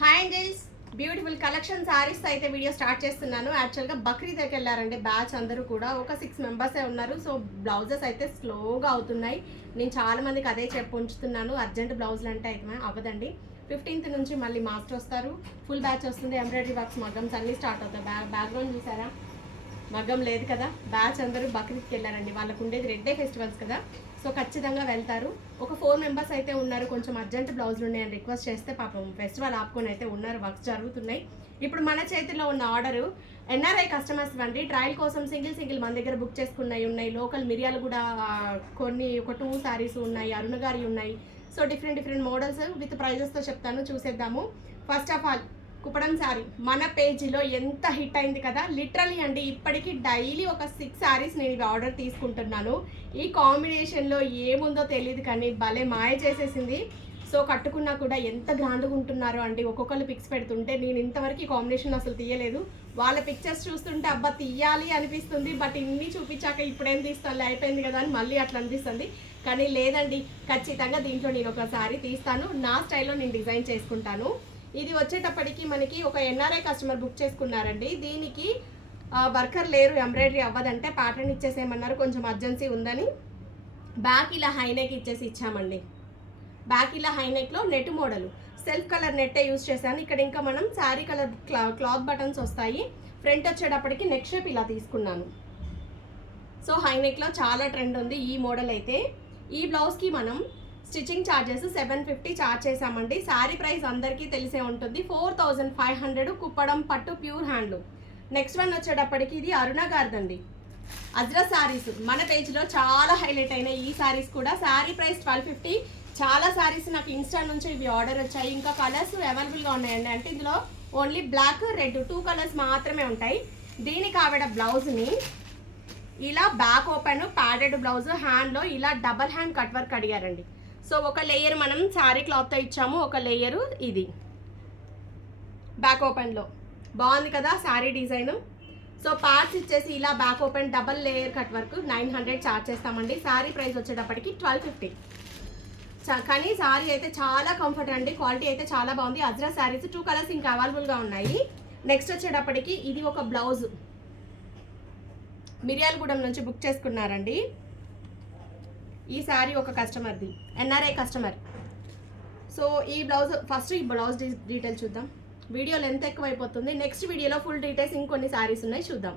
Hi angels, beautiful collection saris అయితే video start చేస్తున్నాను. యాక్చువల్గా బక్రీద్కి వెళ్ళారండి బ్యాచ్ అందరూ కూడా. ఒక 6 మెంబర్సే ఉన్నారు. సో బ్లౌజెస్ అయితే స్లోగా అవుతున్నాయి. నేను చాలా మందికి అదే చెప్పి ఉంచుతున్నాను, అర్జెంట్ బ్లౌజులు అంటే అయితే అవ్వదండి. 15th నుంచి మళ్ళీ మాస్టర్ వస్తారు, ఫుల్ బ్యాచ్ వస్తుంది. ఎంబ్రాయిడరీ వర్క్స్, మగ్గమ్స్ అన్నీ స్టార్ట్ అవుతాయి. బ్యాక్గ్రౌండ్ చూసారా, మగ్గం లేదు కదా. బ్యాచ్ అందరూ బక్రీద్కి వెళ్ళారండి. వాళ్ళకు ఉండేది రెడ్డే ఫెస్టివల్స్ కదా, సో ఖచ్చితంగా వెళ్తారు. ఒక 4 మెంబర్స్ అయితే ఉన్నారు. కొంచెం అర్జెంట్ బ్లౌజులు ఉన్నాయని రిక్వెస్ట్ చేస్తే పాపం ఫెస్టివల్ ఆపుకొని అయితే ఉన్నారు, వర్క్స్ జరుగుతున్నాయి. ఇప్పుడు మన చేతిలో ఉన్న ఆర్డరు ఎన్ఆర్ఐ కస్టమర్స్ అండి. ట్రయల్ కోసం సింగిల్ మన దగ్గర బుక్ చేసుకున్నాయి ఉన్నాయి. లోకల్ మిరియాలు కూడా కొన్ని ఒక 2 సారీస్ ఉన్నాయి, అరుణ గారి ఉన్నాయి. సో డిఫరెంట్ మోడల్స్ విత్ ప్రైజెస్తో చెప్తాను, చూసేద్దాము. First of all Kuppadam sari మన పేజీలో ఎంత హిట్ అయింది కదా, లిటరలీ అండి. ఇప్పటికీ డైలీ ఒక 6 శారీస్ నేను ఇవి ఆర్డర్ తీసుకుంటున్నాను. ఈ కాంబినేషన్లో ఏముందో తెలియదు కానీ భలే మాయ చేసేసింది. సో కట్టుకున్నా కూడా ఎంత గ్రాండ్గా ఉంటున్నారో అండి. ఒక్కొక్కరు పిక్స్ పెడుతుంటే నేను ఇంతవరకు ఈ కాంబినేషన్ అసలు తీయలేదు. వాళ్ళ పిక్చర్స్ చూస్తుంటే అబ్బా తీయాలి అనిపిస్తుంది. బట్ ఇన్ని చూపించాక ఇప్పుడేం తీస్తాను, అయిపోయింది కదా అని మళ్ళీ అట్లా అనిపిస్తుంది. కానీ లేదండి, ఖచ్చితంగా దీంట్లో నేను ఒక శారీ తీస్తాను, నా స్టైల్లో నేను డిజైన్ చేసుకుంటాను. ఇది వచ్చేటప్పటికి మనకి ఒక ఎన్ఆర్ఐ కస్టమర్ బుక్ చేసుకున్నారండి. దీనికి వర్కర్ లేరు, ఎంబ్రాయిడరీ అవ్వదంటే ప్యాటర్న్ ఇచ్చేసేయమన్నారు, కొంచెం అర్జెన్సీ ఉందని. బ్యాక్ ఇలా హైనెక్ ఇచ్చేసి ఇచ్చామండి. బ్యాక్ ఇలా హైనెక్లో నెట్ మోడల్, సెల్ఫ్ కలర్ నెట్టే యూజ్ చేశాను. ఇక్కడ ఇంకా మనం శారీ కలర్ క్లాత్ బటన్స్ వస్తాయి. ఫ్రంట్ వచ్చేటప్పటికి నెక్ షేప్ ఇలా తీసుకున్నాను. సో హైనెక్లో చాలా ట్రెండ్ ఉంది ఈ మోడల్ అయితే. ఈ బ్లౌజ్కి మనం స్టిచ్చింగ్ ఛార్జెస్ 750 ఛార్జ్ చేసామండి. శారీ ప్రైస్ అందరికీ తెలిసే ఉంటుంది, 4500 కుప్పడం పట్టు ప్యూర్ హ్యాండ్లూమ్. నెక్స్ట్ వన్ వచ్చేటప్పటికి ఇది అరుణ గారిదండి, అజ్రా శారీస్. మన పేజ్లో చాలా హైలైట్ అయినాయి ఈ శారీస్ కూడా. శారీ ప్రైస్ 1250. చాలా శారీస్ నాకు ఇన్స్టా నుంచి ఇవి ఆర్డర్ వచ్చాయి. ఇంకా కలర్స్ అవైలబుల్గా ఉన్నాయండి. అంటే ఇందులో ఓన్లీ బ్లాక్, రెడ్ 2 కలర్స్ మాత్రమే ఉంటాయి. దీనికి ఆవిడ బ్లౌజ్ని ఇలా బ్యాక్ ఓపెన్ ప్యాడెడ్ బ్లౌజ్, హ్యాండ్లో ఇలా డబల్ హ్యాండ్ కట్ వర్క్ అడిగారండి. సో ఒక లేయర్ మనం శారీ క్లాత్తో ఇచ్చాము, ఒక లేయరు ఇది బ్యాక్ ఓపెన్లో. బాగుంది కదా శారీ డిజైన్. సో పార్ట్స్ ఇచ్చేసి ఇలా back open double layer cut work 900 charge చేస్తామండి. శారీ ప్రైస్ వచ్చేటప్పటికి 1250. కానీ శారీ అయితే చాలా కంఫర్ట్ అండి, క్వాలిటీ అయితే చాలా బాగుంది. అజ్రా శారీస్ 2 కలర్స్ ఇంకా అవైలబుల్గా ఉన్నాయి. నెక్స్ట్ వచ్చేటప్పటికి ఇది ఒక బ్లౌజ్, మిర్యాలగూడెం నుంచి బుక్ చేసుకున్నారండి. ఈ శారీ ఒక కస్టమర్ది, ఎన్ఆర్ఐ కస్టమర్. సో ఈ బ్లౌజ్ ఫస్ట్ ఈ బ్లౌజ్ డీటెయిల్ చూద్దాం. వీడియో లెంత్ ఎక్కువ అయిపోతుంది. నెక్స్ట్ వీడియోలో ఫుల్ డీటెయిల్స్ ఇంకొన్ని శారీస్ ఉన్నాయి, చూద్దాం.